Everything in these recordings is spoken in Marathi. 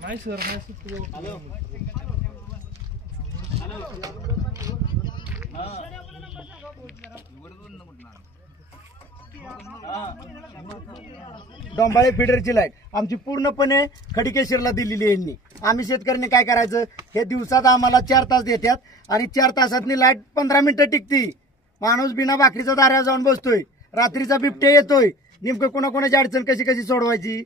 नाही सर हॅलो डोंबाळे फिडरची लाईट आमची पूर्णपणे खडकेश्वरला दिलेली आहे यांनी. आम्ही शेतकऱ्यांनी काय करायचं, हे दिवसात आम्हाला 4 तास देतात आणि 4 तासातनी लाईट 15 मिनिटं टिकती. माणूस बिना भाकरीचा दारावर जाऊन बसतोय, रात्रीचा बिबट्या येतोय, नेमकं कोणाकोणाची अडचण कशी कशी सोडवायची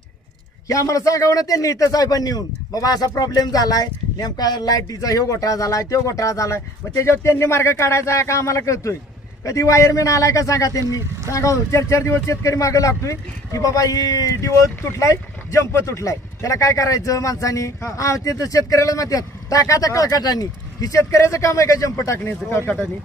हे आम्हाला सांगावं ना त्यांनी इथं साहेबांनी येऊन. बाबा असा प्रॉब्लेम झालाय, नेमका लाईटीचा हे घोटाळा झालाय, तो घोटाळा झालाय, मग त्याच्यावर त्यांनी मार्ग काढायचा का आम्हाला कळतोय. कधी वायरमॅन आलाय का सांगा, त्यांनी सांगावं. 4-4 दिवस शेतकरी मागं लागतोय की बाबा ही डिवोल तुटलाय, जंप तुटलाय, त्याला काय करायचं माणसानी. ते तर शेतकऱ्याला म्हणतात टाका आता कळकाटानी. ही शेतकऱ्याचं काम आहे का जंप टाकण्याचं कळकाटानी.